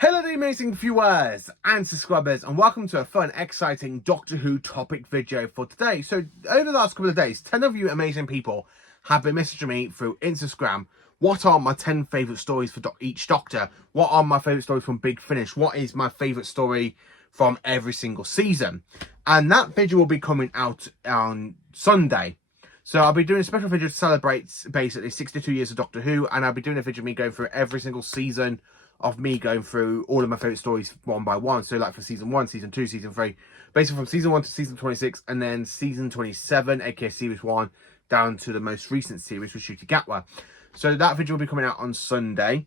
Hello the amazing viewers and subscribers, and welcome to a fun, exciting Doctor Who topic video for today. So over the last couple of days, 10 of you amazing people have been messaging me through Instagram. What are my 10 favourite stories for each Doctor? What are my favourite stories from Big Finish? What is my favourite story from every single season? And that video will be coming out on Sunday. So I'll be doing a special video to celebrate basically 62 years of Doctor Who, and I'll be doing a video of me going through every single season of me going through all of my favourite stories one by one. So like for season 1, season 2, season 3, basically from season 1 to season 26, and then season 27, aka series 1, down to the most recent series with Ncuti Gatwa. So that video will be coming out on Sunday.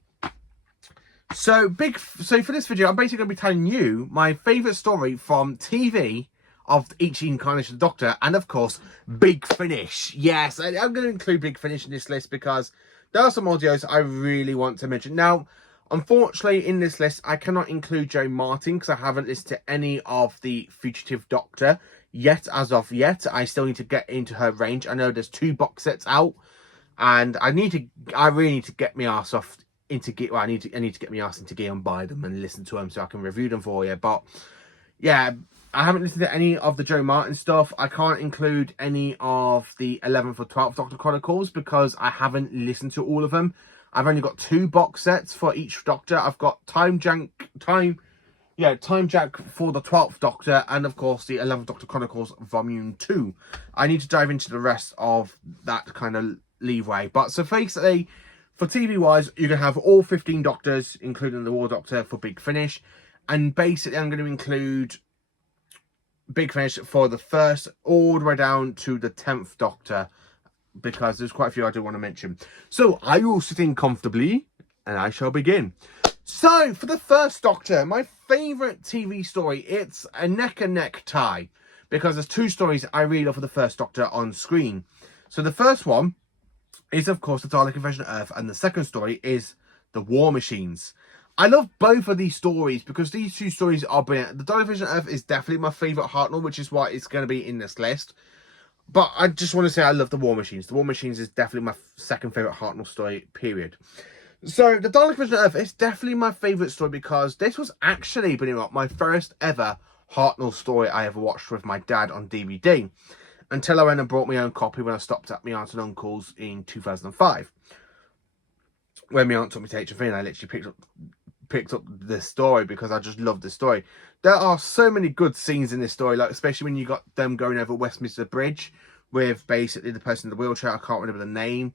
So for this video, I'm basically going to be telling you my favourite story from TV of each incarnation of the Doctor, and of course, Big Finish. Yes, I'm going to include Big Finish in this list because there are some audios I really want to mention. Now, unfortunately, in this list, I cannot include Jo Martin because I haven't listened to any of the Fugitive Doctor yet. As of yet, I still need to get into her range. I know there's 2 box sets out, and I really need to get my ass off into gear. Well, I need to get my ass into gear and buy them and listen to them so I can review them for you. But yeah, I haven't listened to any of the Jo Martin stuff. I can't include any of the 11th or 12th Doctor Chronicles because I haven't listened to all of them. I've only got 2 box sets for each Doctor. I've got Time Jack for the 12th Doctor, and of course the 11th Doctor Chronicles Volume 2. I need to dive into the rest of that kind of leeway. But so basically, for TV wise, you can have all 15 Doctors, including the War Doctor, for Big Finish. And basically, I'm going to include Big Finish for the 1st all the way down to the 10th Doctor, because there's quite a few I do want to mention. So, are you all sitting comfortably? And I shall begin. So, for the 1st Doctor, my favourite TV story, it's a neck-and-neck tie, because there's 2 stories I really love for the 1st Doctor on screen. So, the first one is, of course, the Dalek Invasion of Earth, and the second story is the War Machines. I love both of these stories because these 2 stories are brilliant. The Dalek Invasion of Earth is definitely my favourite Hartnell, which is why it's going to be in this list. But I just want to say I love the War Machines. The War Machines is definitely my second favourite Hartnell story, period. So, the Dalek Invasion of Earth is definitely my favourite story because this was actually, believe it or not, my first ever Hartnell story I ever watched with my dad on DVD. Until I went and bought my own copy when I stopped at my aunt and uncle's in 2005. When my aunt took me to HMV, and I literally picked up this story because I just love this story. There are so many good scenes in this story, like especially when you got them going over Westminster Bridge with basically the person in the wheelchair. I can't remember the name.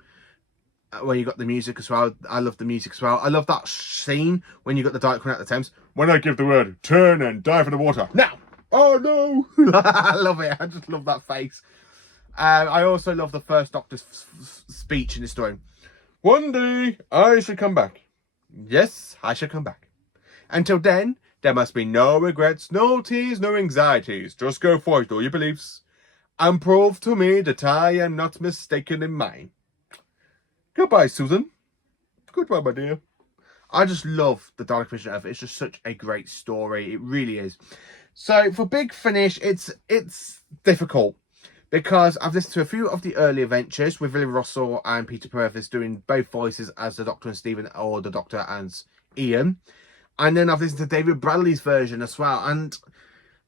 When you got the music as well. I love the music as well. I love that scene when you got the Dalek coming out of the Thames. When I give the word, turn and dive in the water. Now! Oh no! I love it. I just love that face. I also love the 1st Doctor's speech in this story. One day, I shall come back. Yes, I shall come back. Until then, there must be no regrets, no tears, no anxieties. Just go for it, all your beliefs, and prove to me that I am not mistaken in mine. Goodbye, Susan. Goodbye, my dear. I just love the Dalek Invasion of Earth. It's just such a great story. It really is. So, for Big Finish, it's difficult. Because I've listened to a few of the early adventures with William Russell and Peter Purves doing both voices as the Doctor and Stephen, or the Doctor and Ian. And then I've listened to David Bradley's version as well. And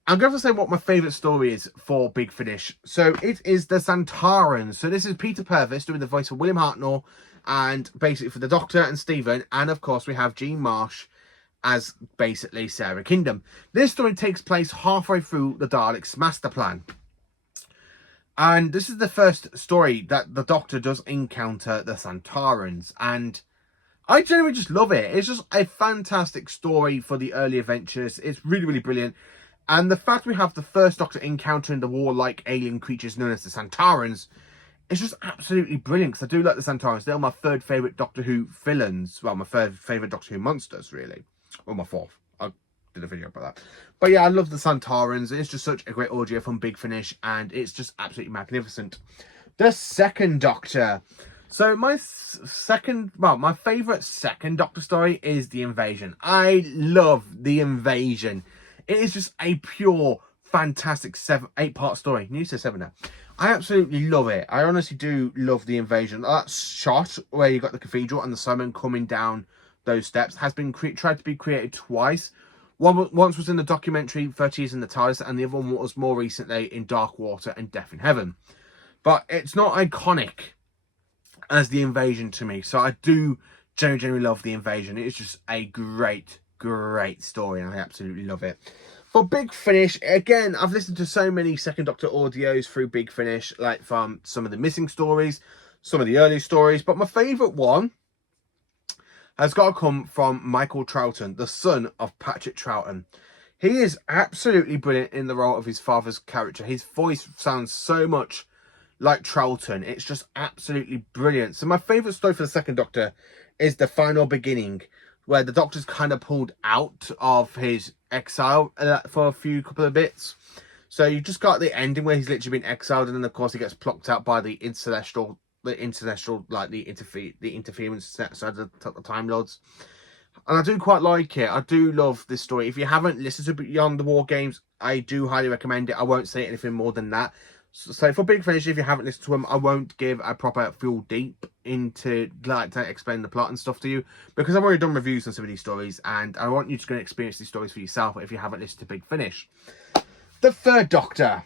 I'm going to say what my favourite story is for Big Finish. So it is the Santarans. So this is Peter Purves doing the voice for William Hartnell and basically for the Doctor and Stephen. And of course we have Jean Marsh as basically Sarah Kingdom. This story takes place halfway through the Daleks' master plan. And this is the first story that the Doctor does encounter the Santarans. And I generally just love it. It's just a fantastic story for the early adventures. It's really, really brilliant. And the fact we have the 1st Doctor encountering the warlike alien creatures known as the Santarans is just absolutely brilliant. Because I do like the Santarans. They're my 3rd favourite Doctor Who villains. Well, my 3rd favourite Doctor Who monsters, really. Or my 4th. I did a video about that. But yeah, I love the Santarans. It's just such a great audio from Big Finish, and it's just absolutely magnificent. The 2nd Doctor. So my favourite 2nd Doctor story is The Invasion. I love The Invasion. It is just a pure, fantastic 8-part story. You said 7 now. I absolutely love it. I honestly do love The Invasion. That shot where you got the cathedral and the summon coming down those steps has been tried to be created twice. Once was in the documentary 30 Years in the TARDIS, and the other one was more recently in Dark Water and Death in Heaven. But it's not iconic as The Invasion to me. So I do genuinely love The Invasion. It's just a great story, and I absolutely love it. For Big Finish, again, I've listened to so many Second Doctor audios through Big Finish, like from some of the missing stories, some of the early stories, but my favourite one has got to come from Michael Troughton, the son of Patrick Troughton. He is absolutely brilliant in the role of his father's character. His voice sounds so much like Troughton. It's just absolutely brilliant. So my favourite story for the Second Doctor is The Final Beginning, where the Doctor's kind of pulled out of his exile for a couple of bits. So you just got the ending where he's literally been exiled, and then of course he gets plucked out by the intercelestial, like the interference side of the Time Lords. And I do quite like it. I do love this story. If you haven't listened to Beyond the War Games, I do highly recommend it. I won't say anything more than that. So for Big Finish, if you haven't listened to them, I won't give a proper full deep into like to explain the plot and stuff to you, because I've already done reviews on some of these stories, and I want you to go and experience these stories for yourself if you haven't listened to Big Finish. The Third Doctor.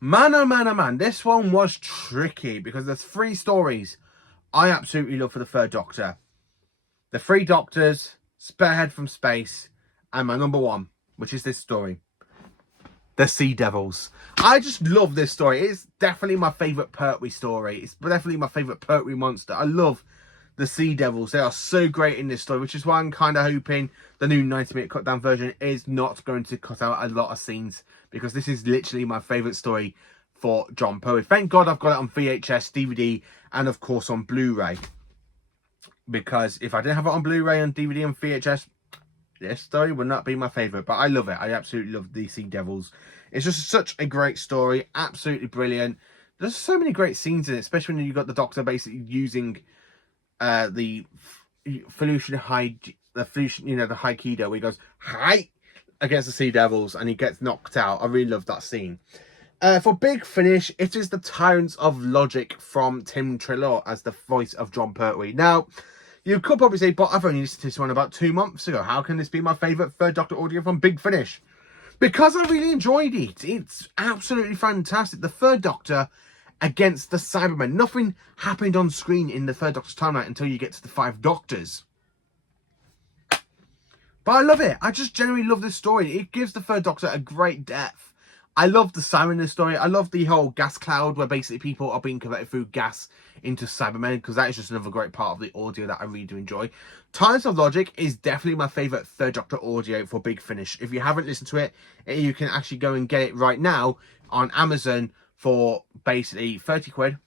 Man, oh man, oh man, this one was tricky because there's 3 stories I absolutely love for the Third Doctor. The 3 Doctors, Spearhead from Space, and my number one, which is this story. The Sea Devils. I just love this story. It's definitely my favourite Pertwee story. It's definitely my favourite Pertwee monster. I love the Sea Devils. They are so great in this story, which is why I'm kind of hoping the new 90-minute cut down version is not going to cut out a lot of scenes, because this is literally my favourite story for John Pertwee. Thank God I've got it on VHS, DVD, and of course on Blu-ray. Because if I didn't have it on Blu-ray and DVD and VHS, this story would not be my favourite. But I love it. I absolutely love the Sea Devils. It's just such a great story. Absolutely brilliant. There's so many great scenes in it, especially when you've got the Doctor basically using the Felucian High, the Haikido, where he goes, hi, against the Sea Devils, and he gets knocked out. I really love that scene. For Big Finish, it is the Tyrants of Logic from Tim Treloar as the voice of John Pertwee. Now, you could probably say, but I've only listened to this one about 2 months ago. How can this be my favourite Third Doctor audio from Big Finish? Because I really enjoyed it. It's absolutely fantastic. The Third Doctor against the Cybermen. Nothing happened on screen in the Third Doctor's timeline until you get to the 5 Doctors. But I love it. I just genuinely love this story. It gives the Third Doctor a great depth. I love the siren in this story. I love the whole gas cloud where basically people are being converted through gas into Cybermen, because that is just another great part of the audio that I really do enjoy. Tyrants of Logic is definitely my favourite Third Doctor audio for Big Finish. If you haven't listened to it, you can actually go and get it right now on Amazon for basically 30 quid.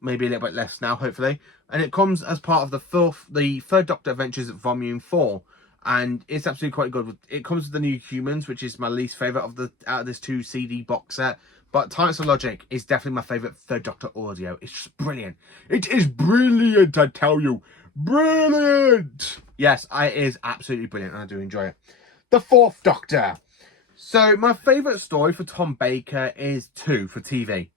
Maybe a little bit less now, hopefully. And it comes as part of the Third Doctor Adventures Volume 4. And it's absolutely quite good. It comes with the New Humans, which is my least favourite out of this 2 CD box set. But Tyrants of Logic is definitely my favourite Third Doctor audio. It's just brilliant. It is brilliant, I tell you. Brilliant! Yes, it is absolutely brilliant, and I do enjoy it. The Fourth Doctor. So, my favourite story for Tom Baker is 2 for TV.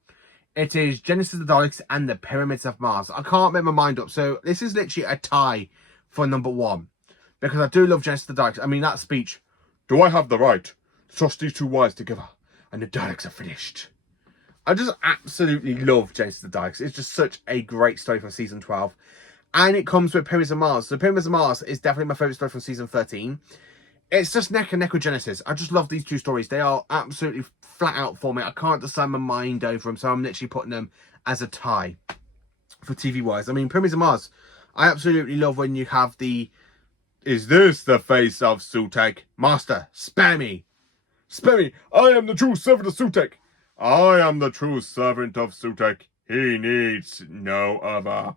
It is Genesis of the Daleks and the Pyramids of Mars. I can't make my mind up. So, this is literally a tie for number 1. Because I do love Genesis of the Daleks. I mean, that speech. Do I have the right to trust these 2 wires together? And the Daleks are finished. I just absolutely love Genesis of the Daleks. It's just such a great story from season 12. And it comes with Pyramids of Mars. So Pyramids of Mars is definitely my favourite story from season 13. It's just neck and neck with Genesis. I just love these 2 stories. They are absolutely flat out for me. I can't decide my mind over them. So I'm literally putting them as a tie for TV-wise. I mean, Pyramids of Mars. I absolutely love when you have the... Is this the face of Sutekh? Master, spare me. Spare me. I am the true servant of Sutekh. I am the true servant of Sutekh. He needs no other.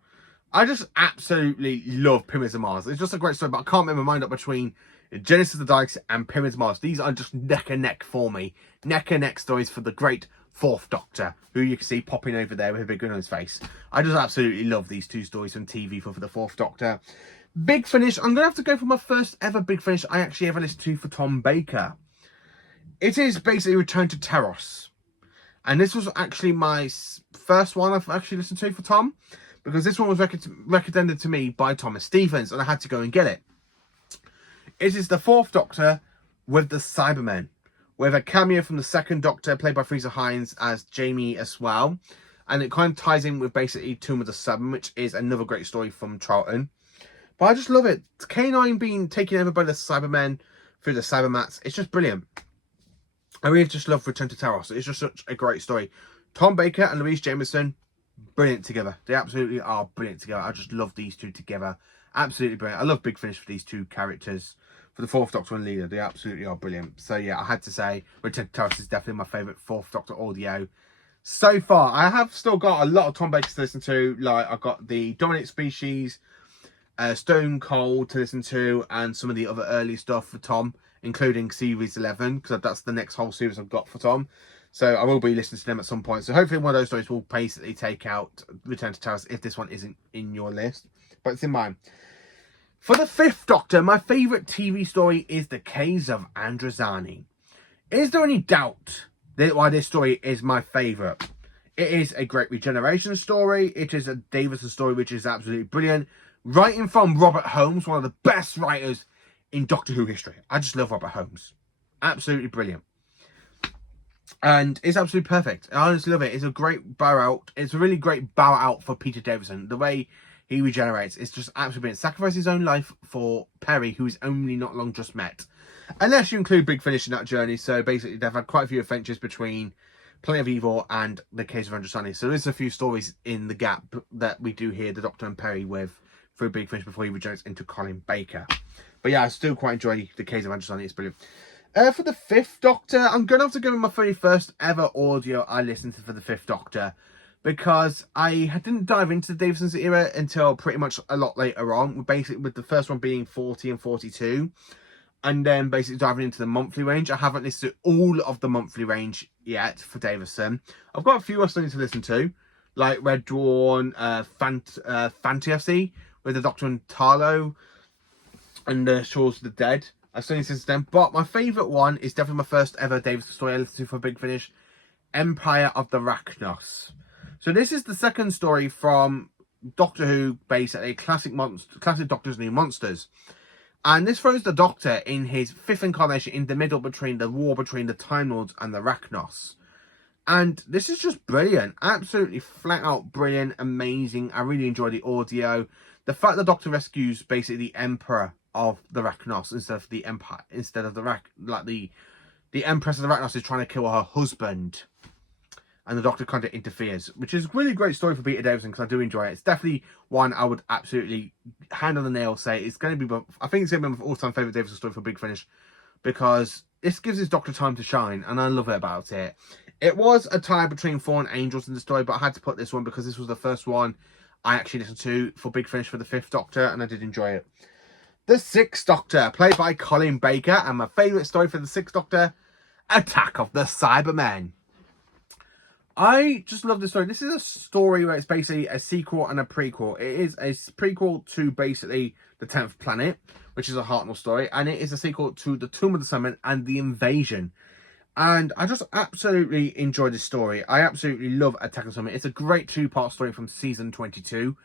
I just absolutely love Pyramids of Mars. It's just a great story, but I can't make my mind up between Genesis of the Daleks and Pyramids of Mars. These are just neck and neck for me. Neck and neck stories for the great Fourth Doctor, who you can see popping over there with a big grin on his face. I just absolutely love these 2 stories from TV for the Fourth Doctor. Big Finish. I'm going to have to go for my first ever Big Finish I actually ever listened to for Tom Baker. It is basically Return to Teros. And this was actually my first one I've actually listened to for Tom. because this one was recommended to me by Thomas Stephens, and I had to go and get it. It is the Fourth Doctor with the Cybermen, with a cameo from the Second Doctor, played by Fraser Hines as Jamie as well. And it kind of ties in with basically Tomb of the Seven, which is another great story from Charlton. But I just love it. K9 being taken over by the Cybermen through the Cybermats. It's just brilliant. I really just love Return to Taros. It's just such a great story. Tom Baker and Louise Jameson, brilliant together. They absolutely are brilliant together. I just love these two together. Absolutely brilliant. I love Big Finish for these two characters. For the Fourth Doctor and Leela, they absolutely are brilliant. So yeah, I had to say Return to Taros is definitely my favourite Fourth Doctor audio so far. I have still got a lot of Tom Baker to listen to. Like, I've got the Dominic Species, Stone Cold to listen to, and some of the other early stuff for Tom, including Series 11, because that's the next whole series I've got for Tom. So I will be listening to them at some point. So hopefully one of those stories will basically take out Return to Taros if this one isn't in your list. But it's in mine. For the Fifth Doctor, my favourite TV story is The Case of Androzani. Is there any doubt that why this story is my favourite? It is a great regeneration story. It is a Davison story, which is absolutely brilliant. Writing from Robert Holmes, one of the best writers in Doctor Who history. I just love Robert Holmes. Absolutely brilliant. And it's absolutely perfect. I honestly love it. It's a great bow out. It's a really great bow out for Peter Davison. The way he regenerates, it's just absolutely brilliant. Sacrifices his own life for Perry, who he's only not long just met. Unless you include Big Finish in that journey. So basically, they've had quite a few adventures between Planet of Evil and The Case of Androzani. So there's a few stories in the gap that we do hear the Doctor and Perry with through Big Finish before he regenerates into Colin Baker. But yeah, I still quite enjoy The Case of Androzani. It's brilliant. For the Fifth Doctor, I'm going to have to give him my very first ever audio I listened to for the Fifth Doctor, because I didn't dive into the Davison's era until pretty much a lot later on, basically with the first one being 40 and 42, and then basically diving into the monthly range. I haven't listened to all of the monthly range yet for Davison. I've got a few I still need to listen to, like Red Dawn, Fantasy, with the Doctor and Tarlo, and Shores of the Dead. I've still listened to them, but my favourite one is definitely my first ever Davison story I listened to for Big Finish, Empire of the Rachnos. So this is the second story from Doctor Who, basically classic Doctor's New Monsters, and this throws the Doctor in his fifth incarnation in the middle between the war between the Time Lords and the Rachnos. And this is just brilliant, absolutely flat out brilliant, amazing. I really enjoy the audio. The fact the Doctor rescues basically the Emperor of the Rachnos instead of the Empire, instead of the the Empress of the Rachnos is trying to kill her husband, and the Doctor kind of interferes, which is a really great story for Peter Davison, because I do enjoy it. It's definitely one I would absolutely hand on the nail say it's going to be. I think it's going to be my all-time favourite Davison story for Big Finish, because this gives his Doctor time to shine, and I love it about it. It was a tie between Fallen Angels in the story, but I had to put this one because this was the first one I actually listened to for Big Finish for the Fifth Doctor, and I did enjoy it. The Sixth Doctor, played by Colin Baker, and my favourite story for the Sixth Doctor, Attack of the Cybermen. I just love this story. This is a story where it's basically a sequel and a prequel. It is a prequel to basically The 10th Planet, which is a Hartnell story, and it is a sequel to The Tomb of the Cybermen and The Invasion. And I just absolutely enjoy this story. I absolutely love Attack of the Cybermen. It's a great two-part story from season 22.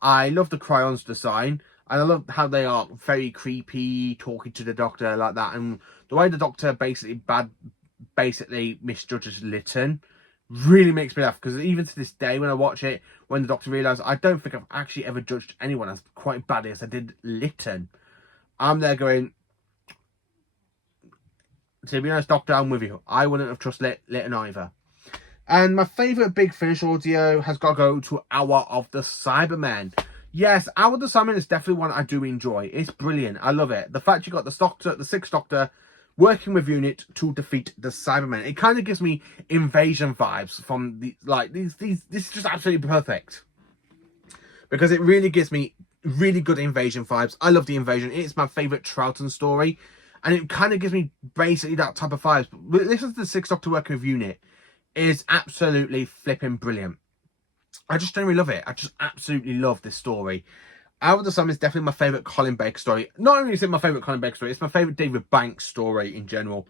I love the Cryons design. And I love how they are very creepy, talking to the Doctor like that. And the way the Doctor basically misjudges Lytton really makes me laugh. Because even to this day, when I watch it, when the Doctor realises, I don't think I've actually ever judged anyone as quite badly as I did Lytton. I'm there going, to be honest, Doctor, I'm with you. I wouldn't have trusted Lytton either. And my favourite Big Finish audio has got to go to Hour of the Cybermen. Yes, Hour of the Cybermen is definitely one I do enjoy. It's brilliant. I love it. The fact you got the Sixth Doctor working with UNIT to defeat the Cybermen. It kind of gives me Invasion vibes from these. This is just absolutely perfect, because it really gives me really good Invasion vibes. I love the Invasion. It's my favourite Troughton story, and it kind of gives me basically that type of vibes. But listen to the Sixth Doctor working with UNIT is absolutely flipping brilliant. I just generally love it. I just absolutely love this story. Hour of the Sun is definitely my favourite Colin Baker story. Not only is it my favourite Colin Baker story, it's my favourite David Banks story in general.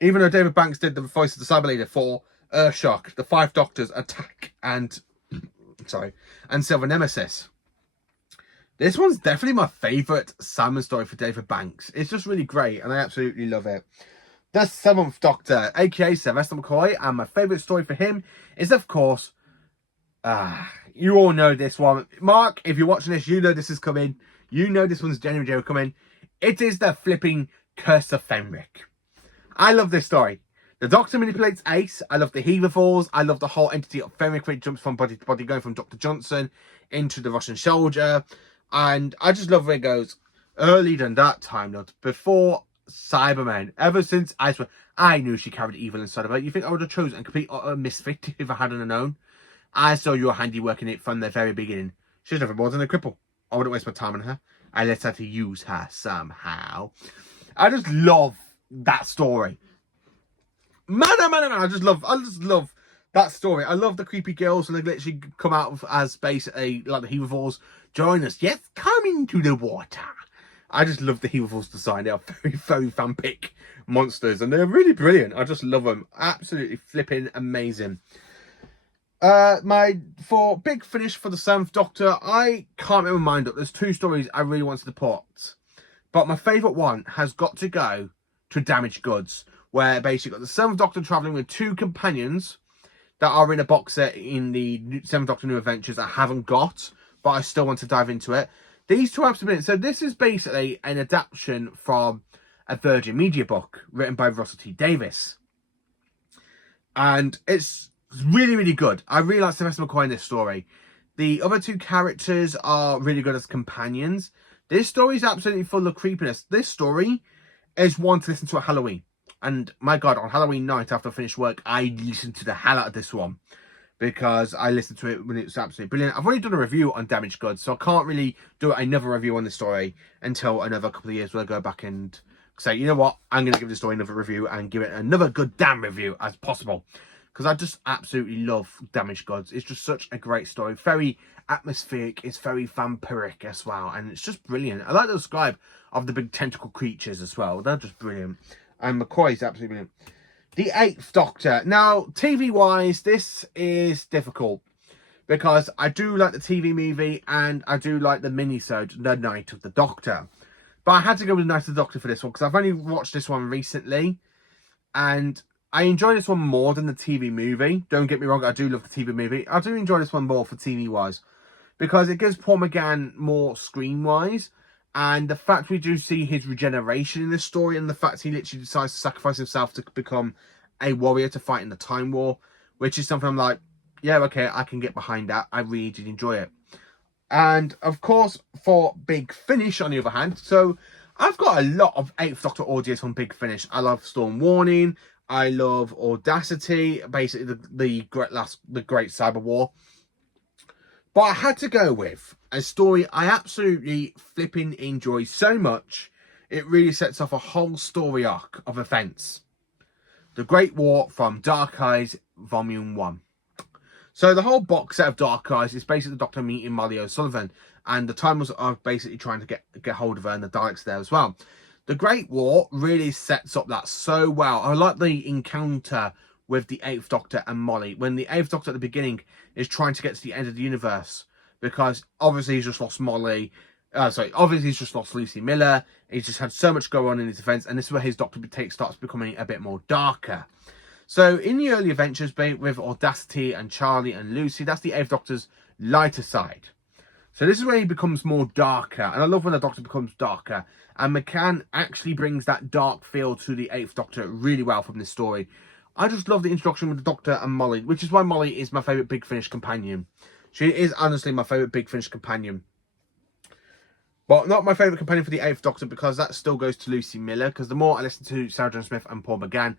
Even though David Banks did the voice of the Cyber Leader for Earthshock, the Five Doctors, Attack, and and Silver Nemesis. This one's definitely my favourite Simon story for David Banks. It's just really great, and I absolutely love it. The Seventh Doctor, aka Sylvester McCoy, and my favourite story for him is, of course, you all know this one. Mark, if you're watching this, you know this is coming. You know this one's genuinely coming. It is the flipping Curse of Fenric. I love this story. The Doctor manipulates Ace. I love the Heaver Falls. I love the whole entity of Fenric, where it jumps from body to body, going from Dr. Johnson into the Russian soldier. And I just love where it goes. Earlier than that time, not before Cybermen. Ever since Iceman, I knew she carried evil inside of her. You think I would have chosen a complete misfit if I hadn't known? I saw your handiwork in it from the very beginning. She's nothing more than a cripple. I wouldn't waste my time on her. I let her to use her somehow. I just love that story. Man, I just love that story. I love the creepy girls who literally come out as basically like the Heaver Falls. Join us. Yes, come into the water. I just love the Heaver Falls design. They are very, very fanpic monsters, and they're really brilliant. I just love them. Absolutely flipping amazing. For Big Finish for the Seventh Doctor, I can't make my mind up. There's two stories I really wanted to put, but my favourite one has got to go to Damaged Goods, where basically got the Seventh Doctor travelling with two companions that are in a box set in the Seventh Doctor New Adventures I haven't got, but I still want to dive into it. These two episodes, so this is basically an adaptation from a Virgin Media book written by Russell T Davies, and it's really, really good. I really like Sylvester McCoy in this story. The other two characters are really good as companions. This story is absolutely full of creepiness. This story is one to listen to at Halloween. And my God, on Halloween night after I finished work, I listened to the hell out of this one. Because I listened to it when it was absolutely brilliant. I've already done a review on Damaged Goods, so I can't really do another review on the story until another couple of years where I go back and say, you know what, I'm going to give this story another review and give it another good damn review as possible. Because I just absolutely love Damaged Goods. It's just such a great story. Very atmospheric. It's very vampiric as well. And it's just brilliant. I like the describe of the big tentacle creatures as well. They're just brilliant. And McCoy's absolutely brilliant. The Eighth Doctor. Now, TV-wise, this is difficult. Because I do like the TV movie and I do like the mini-sode, The Night of the Doctor. But I had to go with The Night of the Doctor for this one because I've only watched this one recently. And I enjoy this one more than the TV movie. Don't get me wrong, I do love the TV movie. I do enjoy this one more for TV-wise. Because it gives Paul McGann more screen-wise. And the fact we do see his regeneration in this story, and the fact he literally decides to sacrifice himself to become a warrior to fight in the Time War, which is something I'm like, yeah, okay, I can get behind that. I really did enjoy it. And, of course, for Big Finish, on the other hand, so I've got a lot of Eighth Doctor audios on Big Finish. I love Storm Warning. I love Audacity, basically the Great Cyber War. But I had to go with a story I absolutely flipping enjoy so much. It really sets off a whole story arc of events. The Great War from Dark Eyes, Volume 1. So the whole box set of Dark Eyes is basically the Doctor meeting Molly O'Sullivan. And the Timers are basically trying to get hold of her, and the Daleks there as well. The Great War really sets up that so well. I like the encounter with the Eighth Doctor and Molly, when the Eighth Doctor at the beginning is trying to get to the end of the universe, because obviously he's just lost Molly. Obviously he's just lost Lucy Miller. He's just had so much go on in his events, and this is where his Doctor take starts becoming a bit more darker. So in the early adventures with Audacity and Charlie and Lucy, that's the Eighth Doctor's lighter side. So this is where he becomes more darker, and I love when the Doctor becomes darker. And McCann actually brings that dark feel to the Eighth Doctor really well from this story. I just love the introduction with the Doctor and Molly, which is why Molly is my favourite Big Finish companion. She is honestly my favourite Big Finish companion. But not my favourite companion for the Eighth Doctor, because that still goes to Lucy Miller. Because the more I listen to Sarah Jane Smith and Paul McGann,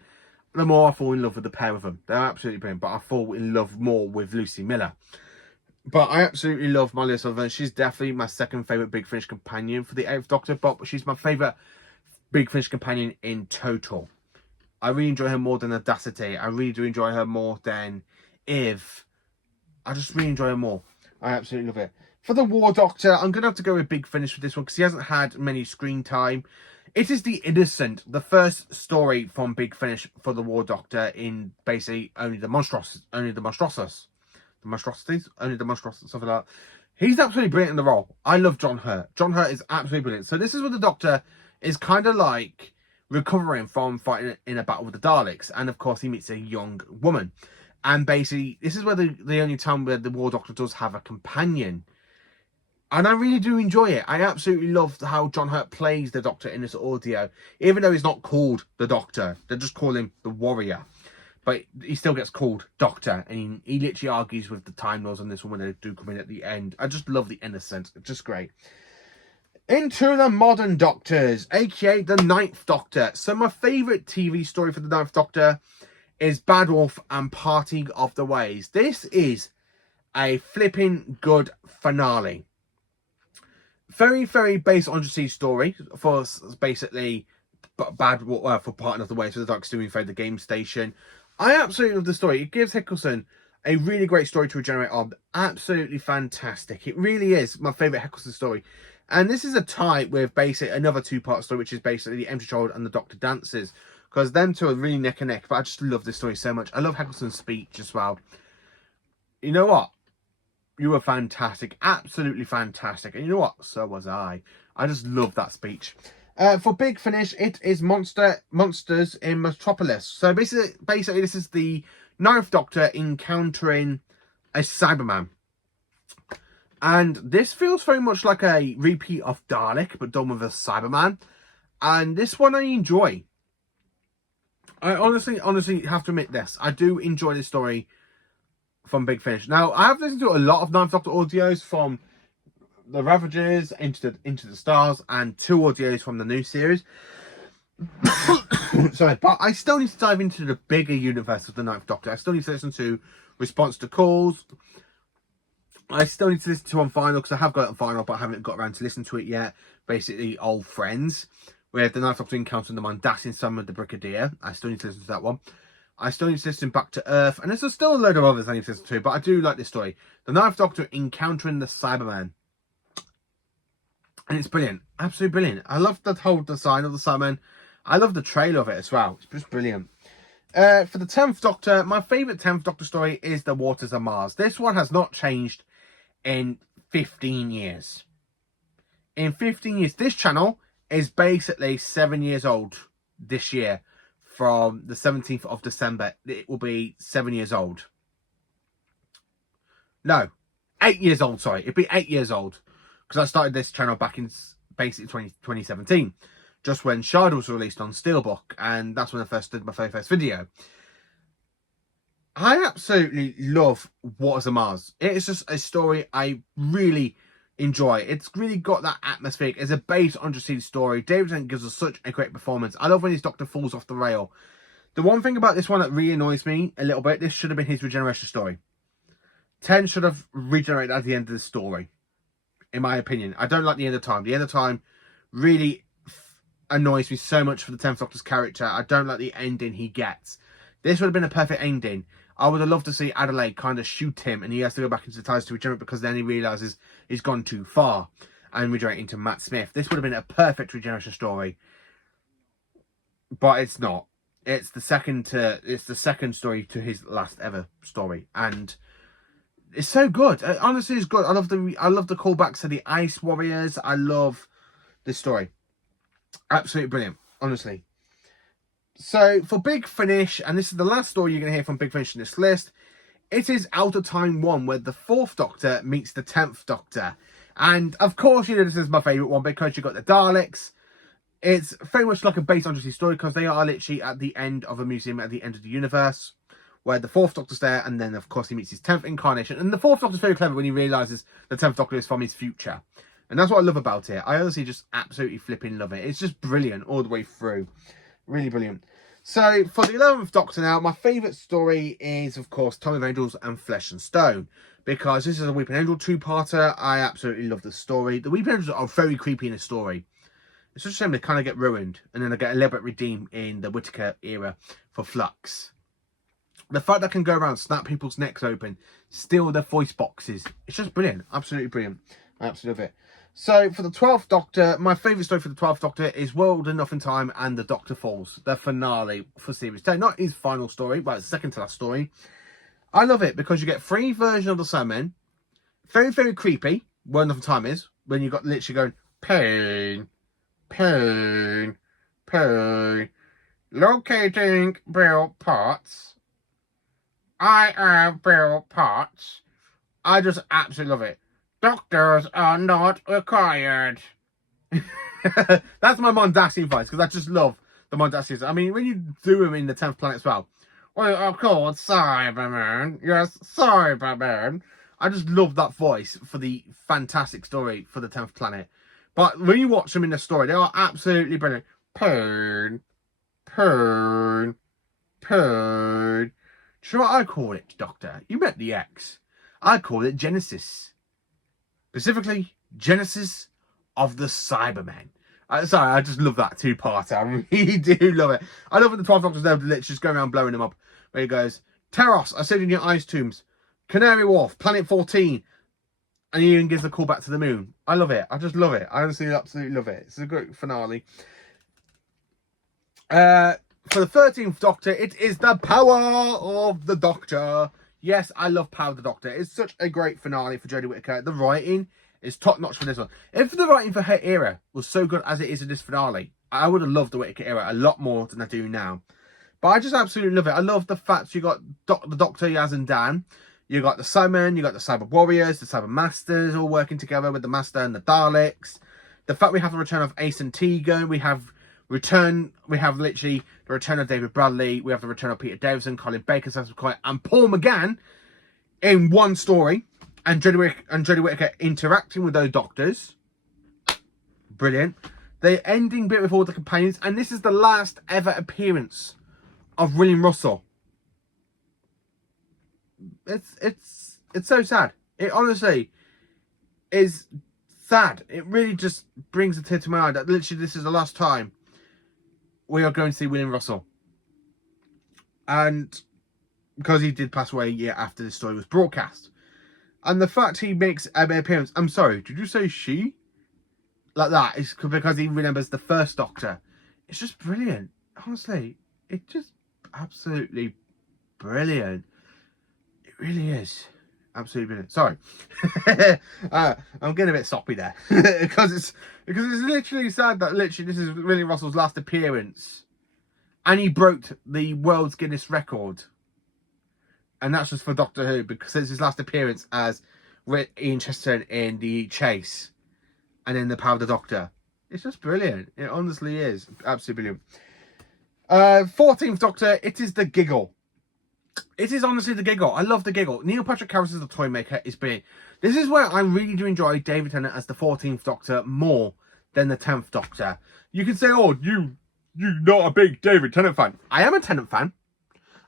the more I fall in love with the pair of them. They're absolutely brilliant, but I fall in love more with Lucy Miller. But I absolutely love Molly O'Sullivan. She's definitely my second favourite Big Finish companion for the Eighth Doctor, but she's my favourite Big Finish companion in total. I really enjoy her more than Audacity. I really do enjoy her more than Eve. I just really enjoy her more. I absolutely love it. For the War Doctor, I'm going to have to go with Big Finish for this one because he hasn't had many screen time. It is The Innocent, the first story from Big Finish for the War Doctor in basically only the Monstrossus. The Monstrosities, Only the Monstrosities, something like that. He's absolutely brilliant in the role. I love John Hurt. John Hurt is absolutely brilliant. So this is where the Doctor is kind of like recovering from fighting in a battle with the Daleks. And of course, he meets a young woman. And basically, this is where the only time where the War Doctor does have a companion. And I really do enjoy it. I absolutely love how John Hurt plays the Doctor in this audio. Even though he's not called the Doctor. They just call him the Warrior. But he still gets called Doctor. And he literally argues with the Time Lords on this one when they do come in at the end. I just love the innocence. It's just great. Into the modern Doctors, aka the Ninth Doctor. So my favourite TV story for the Ninth Doctor is Bad Wolf and Parting of the Ways. This is a flipping good finale. Very, very based on the story for basically Bad Wolf for Parting of the Ways for the Doctor to invade the game station. I absolutely love the story. It gives Hickleson a really great story to regenerate on. Absolutely fantastic. It really is my favourite Hickleson story. And this is a tie with basically another two-part story, which is basically the Empty Child and the Doctor Dances. Because them two are really neck and neck. But I just love this story so much. I love Heckleson's speech as well. You know what? You were fantastic. Absolutely fantastic. And you know what? So was I. I just love that speech. For Big Finish, it is Monsters in Metropolis. So basically this is the Ninth Doctor encountering a Cyberman. And this feels very much like a repeat of Dalek, but done with a Cyberman. And this one I enjoy. I honestly have to admit this. I do enjoy this story from Big Finish. Now, I have listened to a lot of Ninth Doctor audios from the Ravagers, Into the Stars, and 2 audios from the new series. Sorry, but I still need to dive into the bigger universe of the Ninth Doctor. I still need to listen to Response to Calls. I still need to listen to on vinyl, because I have got it on vinyl, but I haven't got around to listen to it yet. Basically, Old Friends, where the Ninth Doctor encountering the Mondasian Son of the Brigadier. I still need to listen to that one. I still need to listen Back to Earth, and there's still a load of others I need to listen to, but I do like this story. The Ninth Doctor encountering the Cyberman. And it's brilliant. Absolutely brilliant. I love the whole design of the Cyberman. I love the trailer of it as well. It's just brilliant. For the 10th Doctor, my favourite 10th Doctor story is The Waters of Mars. This one has not changed in 15 years. In 15 years, this channel is basically 7 years old this year. From the 17th of December, it will be 7 years old. No, 8 years old, sorry. It'd be 8 years old. Because I started this channel back in basically 2017. Just when Shard was released on Steelbook. And that's when I first did my very first video. I absolutely love Waters of Mars. It is just a story I really enjoy. It's really got that atmosphere. It's a based undersea story. David Tennant gives us such a great performance. I love when his Doctor falls off the rail. The one thing about this one that really annoys me a little bit, this should have been his regeneration story. Ten should have regenerated at the end of the story, in my opinion. I don't like the End of Time. The End of Time really annoys me so much for the 10th Doctor's character. I don't like the ending he gets. This would have been a perfect ending. I would have loved to see Adelaide kind of shoot him and he has to go back into the TARDIS to regenerate, because then he realises he's gone too far and regenerate into Matt Smith. This would have been a perfect regeneration story. But it's not. It's the second story to his last ever story. And it's so good. Honestly, it's good. I love the callbacks to the Ice Warriors. I love this story. Absolutely brilliant, honestly. So, for Big Finish, and this is the last story you're going to hear from Big Finish in this list, it is Out of Time 1, where the 4th Doctor meets the 10th Doctor. And, of course, you know this is my favourite one, because you've got the Daleks. It's very much like a based on the story, because they are literally at the end of a museum, at the end of the universe, where the 4th Doctor's there, and then, of course, he meets his 10th incarnation. And the 4th Doctor's very clever when he realises the 10th Doctor is from his future. And that's what I love about it. I honestly just absolutely flipping love it. It's just brilliant all the way through. Really brilliant. So, for the 11th Doctor now, my favourite story is, of course, Time of Angels and Flesh and Stone. Because this is a Weeping Angel two-parter. I absolutely love the story. The Weeping Angels are very creepy in the story. It's just a shame they kind of get ruined. And then they get a little bit redeemed in the Whittaker era for Flux. The fact that I can go around, snap people's necks open, steal their voice boxes. It's just brilliant. Absolutely brilliant. I absolutely love it. So, for the 12th Doctor, my favourite story for the 12th Doctor is World Enough in Time and The Doctor Falls, the finale for Series 10. Not his final story, but his second to last story. I love it because you get free version of the sermon. Very, very creepy. One of the time is when you got literally going pain, pain, pain. Locating Bill Potts. I am Bill Potts. I just absolutely love it. Doctors are not required. That's my Mondasian voice because I just love the Mondasians. I mean, when you do them in the 10th Planet as well. Well, of course, Cyberman. Yes, Cyberman. I just love that voice for the fantastic story for the 10th Planet. But when you watch them in the story, they are absolutely brilliant. Pain, pain, pain. Do you know what I call it, Doctor? You met the X. I call it Genesis. Specifically, Genesis of the Cybermen. Sorry, I just love that two-parter. I really do love it. I love when the 12 Doctors there literally just go around blowing them up. Where he goes, Teros, I said in your ice tombs. Canary Wharf, Planet 14. And he even gives the call back to the moon. I love it. I just love it. I honestly absolutely love it. It's a great finale. For the 13th Doctor, it is the power of the Doctor. Yes, I love Power of the Doctor. It's such a great finale for Jodie Whittaker. The writing is top-notch for this one. If the writing for her era was so good as it is in this finale, I would have loved the Whittaker era a lot more than I do now. But I just absolutely love it. I love the fact you got the Doctor, Yaz and Dan. You got the Cybermen, you got the Cyber Warriors, the Cyber Masters all working together with the Master and the Daleks. The fact we have the return of Ace and Tegan. We have literally the return of David Bradley. We have the return of Peter Davison, Colin Baker, Cecil McCoy, and Paul McGann in one story. And Jodie Whittaker interacting with those Doctors. Brilliant. The ending bit with all the companions. And this is the last ever appearance of William Russell. It's so sad. It honestly is sad. It really just brings a tear to my eye that literally this is the last time we are going to see William Russell. And because he did pass away a year after this story was broadcast. And the fact he makes an appearance, I'm sorry, did you say she? Like that, is because he remembers the first Doctor. It's just brilliant. Honestly, it's just absolutely brilliant. It really is. Absolutely brilliant. Sorry. I'm getting a bit soppy there. because it's literally sad that literally this is William Russell's last appearance. And he broke the world's Guinness record. And that's just for Doctor Who, because it's his last appearance as Ian Chesterton in The Chase. And in The Power of the Doctor. It's just brilliant. It honestly is. Absolutely brilliant. 14th Doctor, it is the Giggle. It is honestly the Giggle. I love the Giggle. Neil Patrick Harris as the Toymaker is brilliant. This is where I really do enjoy David Tennant as the 14th Doctor more than the 10th Doctor. You can say, oh, you're not a big David Tennant fan. I am a Tennant fan.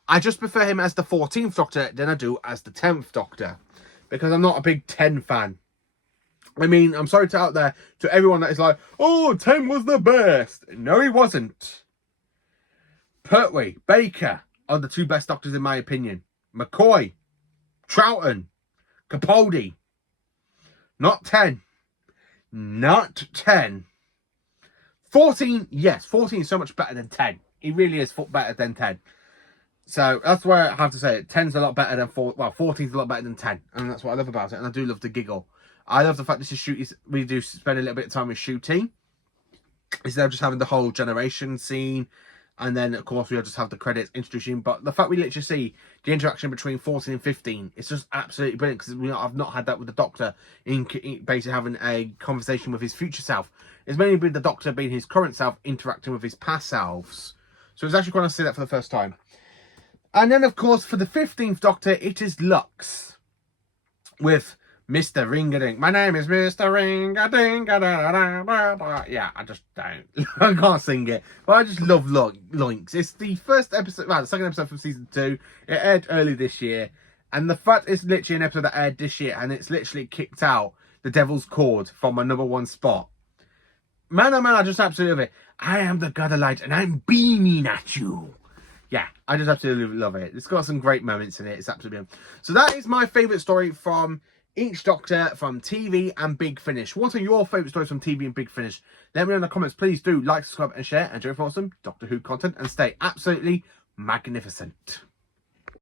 I just prefer him as the 14th Doctor than I do as the 10th Doctor. Because I'm not a big 10 fan. I mean, I'm sorry to out there to everyone that is like, oh, 10 was the best. No, he wasn't. Pertwee, Baker are the two best Doctors in my opinion. McCoy, Troughton, Capaldi. Not 10. Not 10. 14, yes, 14 is so much better than 10. He really is better than 10. So that's why I have to say it. 10's a lot better than 4. Well, 14's a lot better than 10. And that's what I love about it. And I do love the Giggle. I love the fact this is we do spend a little bit of time with shooting. Instead of just having the whole generation scene. And then, of course, we'll just have the credits introducing. But the fact we literally see the interaction between 14 and 15, it's just absolutely brilliant. Because I've not had that with the Doctor in basically having a conversation with his future self. It's mainly with the Doctor being his current self interacting with his past selves. So it's actually quite nice to see that for the first time. And then, of course, for the 15th Doctor, it is Lux. With Mr. Ring-a-Ding. My name is Mr. Ring-a-Ding. Yeah, I just don't. I can't sing it. But I just love Links. It's the first episode, well, the second episode from season 2. It aired early this year. And the fact it's literally an episode that aired this year. And it's literally kicked out the Devil's Cord from my #1 spot. Man, oh man, I just absolutely love it. I am the God of Light and I'm beaming at you. Yeah, I just absolutely love it. It's got some great moments in it. It's absolutely brilliant. So that is my favourite story from each Doctor, from TV and Big Finish. What are your favourite stories from TV and Big Finish? Let me know in the comments. Please do like, subscribe and share. And enjoy awesome Doctor Who content and stay absolutely magnificent.